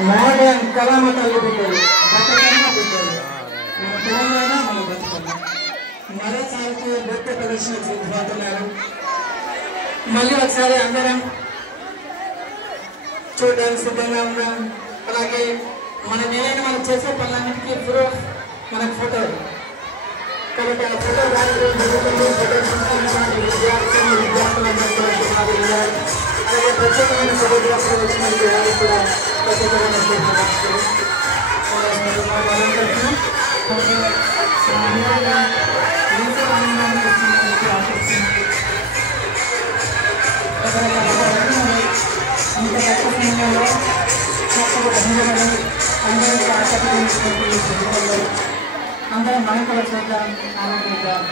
Modern కళామ తల్లి బిడ్డలు బతుకమ్మ బిడ్డలు మన తెలంగాణ మన బతుకమ్మ మరోసారికి నృత్య ప్రదర్శన సిద్ధమవుతున్నారు. మళ్ళీ ఒకసారి అందరం చూడడానికి సిద్ధంగా ఉన్నాం. అలాగే మనం ఏదైనా మనం చేసే పనులన్నిటికీ ప్రూఫ్ మనకు ఫోటో. కాబట్టి ఆ ఫోటో కార్యక్రమం జరుగుతుంది. ఫోటో తీసుకున్నటువంటి విద్యార్థులందరికీ శుభాభినందనలు. అలాగే ప్రత్యేకమైన ఫోటోగ్రాఫర్ వచ్చినందుకు వారికి కూడా ప్రత్యేకమైన శుభాకాంక్షలు. ఎంతో ఆనందాన్ని ఇస్తున్నందుకు ఆశిస్తున్నాను. ఇంత తక్కువ సమయంలో చక్కగా ధన్యవాదాలు. అందరికీ ఆసక్తించినటువంటి అందరం మనం కూడా చూద్దాం, ఆనందిద్దాం.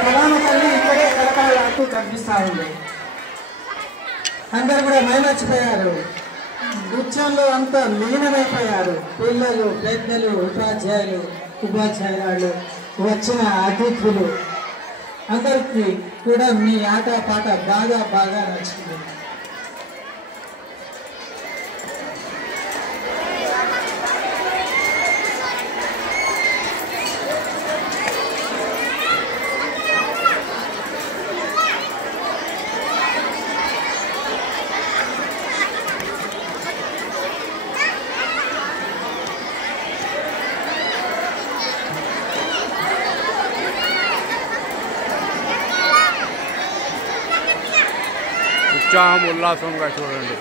కళామ తల్లి ఇక్కడే కలకాలాడుతూ కనిపిస్తా ఉంది. అందరూ కూడా మైమర్చిపోయారు, నృత్యంలో అంతా లీనమైపోయారు. పిల్లలు, పెద్దలు, ఉపాధ్యాయులు, ఉపాధ్యాయురాలు, వచ్చిన అతిథులు అందరికీ కూడా మీ ఆట పాట బాగా బాగా నచ్చింది. ఉత్సాహం ఉల్లాసంగా చూడండి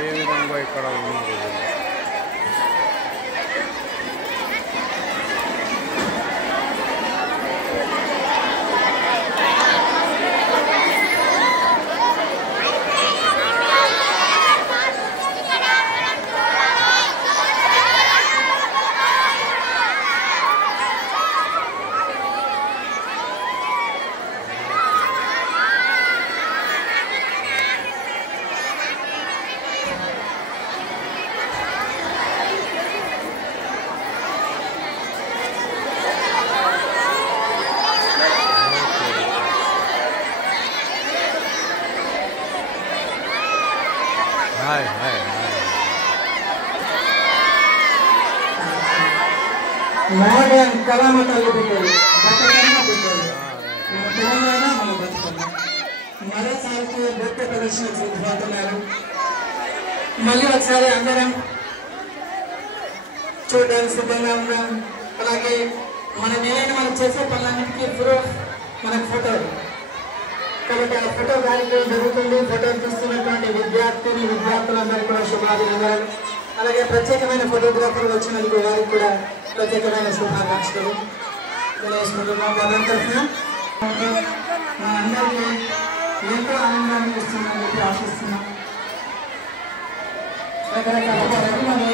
ఏ విధంగా ఇక్కడ ఉన్నారు. మోడర్న్ కళామ తల్లి బిడ్డలు బతుకమ్మ బిడ్డలు మన తెలంగాణ మన బతుకమ్మ మరోసారికి నృత్య ప్రదర్శన సిద్ధమవుతున్నారు. మళ్ళీ ఒకసారి అందరం చూడడానికి సిద్ధంగా ఉన్నాం. అలాగే మనం ఏదైనా మనం చేసే పనులన్నిటికీ ప్రూఫ్ మనకు ఫోటో. కాబట్టి ఆ ఫోటో కార్యక్రమం జరుగుతుంది. ఫోటో తీస్తున్నటువంటి విద్యార్థులందరికీ కూడా శుభాభినందనలు. అలాగే ప్రత్యేకమైన ఫోటోగ్రాఫర్ వచ్చినందుకు వారికి కూడా ప్రత్యేకమైన శుభాకాంక్షలు తెలియజేసుకుంటున్నాం. అందరి తరఫున అందరికీ ఎంతో ఆనందాన్ని ఇస్తుందని చెప్పి ఆశిస్తున్నాం. రకరకాల రకములు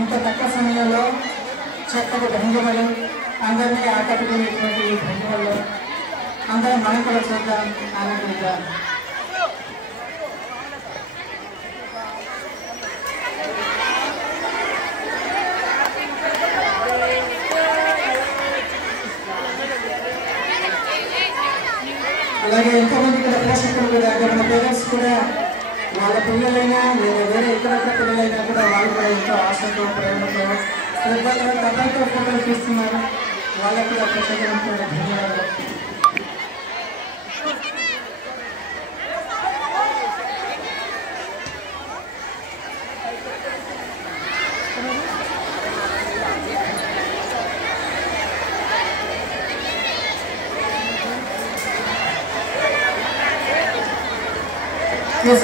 ఇంత తక్కువ సమయంలో చక్కగా భంగిమలు అందరినీ ఆకట్టుకునేటువంటి భంగిమల్లో అందరం మనం కూడా చూద్దాం, ఆనందిద్దాం. అలాగే ఎంతోమంది ఇక్కడ పోషకులు కూడా, మన పేరెంట్స్ కూడా వాళ్ళ పిల్లలైనా లేదా వేరే ఇతర పిల్లలైనా కూడా వాళ్ళు కూడా ఎంతో ఆశతో, ప్రేమతో, శ్రద్ధతో, తప్పతో ఫోటోలు తీస్తున్నారు. వాళ్ళకు కూడా ప్రత్యేకమైన ధన్యవాదాలు.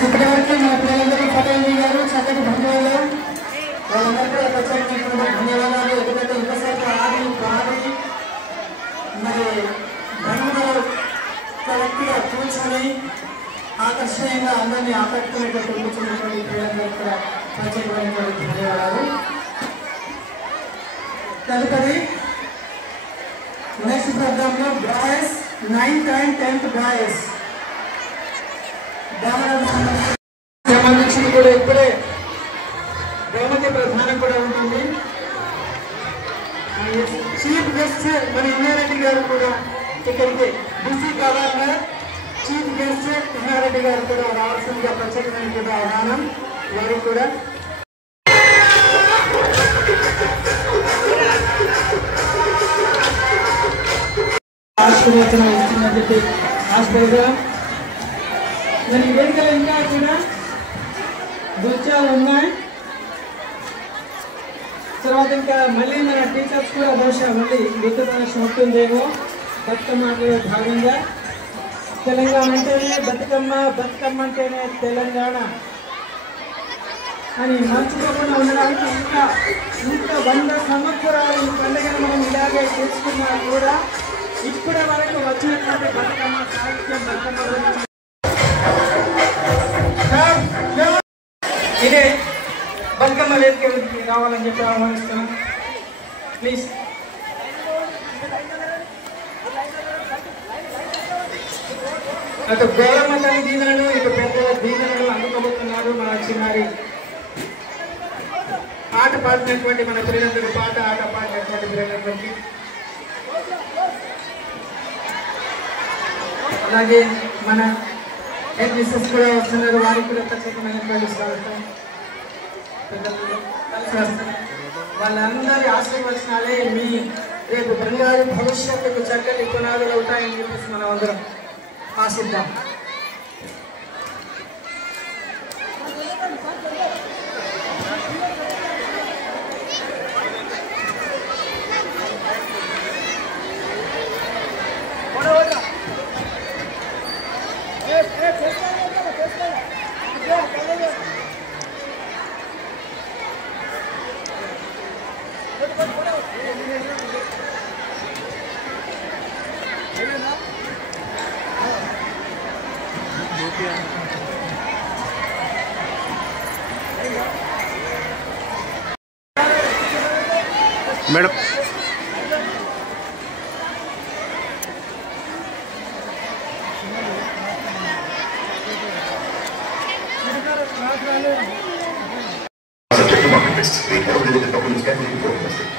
ఇప్పటి వరకు మన పిల్లలందరూ ఫోటోలు దిగారు, చక్కటి భంగిమలో. వాళ్ళందరూ కూడా ప్రత్యేకమైనటువంటి ధన్యవాదాలు. ఎందుకంటే ఇంతసేపు ఆడి పాడి మరి భంగిమలో కరెక్ట్గా కూర్చొని ఆకర్షణీయంగా అందరినీ ఆకట్టుకునేటువంటి కూర్చున్నటువంటి పిల్లలందరూ కూడా ప్రత్యేకమైనటువంటి ధన్యవాదాలు. తదుపరి నెక్స్ట్ ప్రోగ్రాంలో boys 9th and 10th boys సంబంధించింది కూడా ఇప్పుడే బహుమతి ప్రధానం కూడా ఉంటుంది. చీఫ్ గెస్ట్ మన ఇంద్రారెడ్డి గారు కూడా ఇక్కడికి BC governor chief guest Krishna Reddy గారు కూడా రావాల్సిందిగా ప్రత్యేకమైన ఆహ్వానం. వారు కూడా ఆశీర్వచనం ఇస్తుందని చెప్పి ఆశపడగా మరి వేదికలు ఇంకా కూడా దృశ్యాలు ఉన్నాయి. తర్వాత ఇంకా మళ్ళీ మన టీచర్స్ కూడా బహుశా మళ్ళీ నృత్య ప్రదర్శన ఉంటుందేమో. బతుకమ్మ ఆటలో భాగంగా తెలంగాణ అంటేనే బతుకమ్మ, బతుకమ్మ అంటేనే తెలంగాణ అని మర్చిపోకుండా ఉండడానికి ఇంకా 100 సంవత్సరాలు ఈ పండుగను మనం ఇలాగే చేసుకున్నా కూడా ఇప్పటి వరకు వచ్చినటువంటి బతుకమ్మ సాహిత్యం బతుకమ్మ ఇదే బతుకమ్మ వేదికకి రావాలని చెప్పి ఆహ్వానిస్తున్నాం. ప్లీజ్. అటు గౌరమ్మ తల్లి దీవెనలు, ఇటు పెద్దల దీవెనలు అందుకోబోతున్నారు. మన చిన్నారి పాట పాడినటువంటి మన పిల్లలందరూ ఆట పాడినటువంటి పిల్లలందరికీ, అలాగే మన హెడ్ మిస్సెస్ కూడా వస్తున్నారు. వారికి కూడా ప్రత్యేకమైనటువంటి స్వాగతం. పెద్దలు కలిసి వస్తున్నారు. వాళ్ళందరి ఆశీర్వచనాలే మీ రేపు బంగారు భవిష్యత్తుకు చక్కటి పునాదులు అవుతాయని చెప్పేసి మనం అందరం ఆశిద్దాం. Madam Subject to market risk. Read all related documents carefully before investing.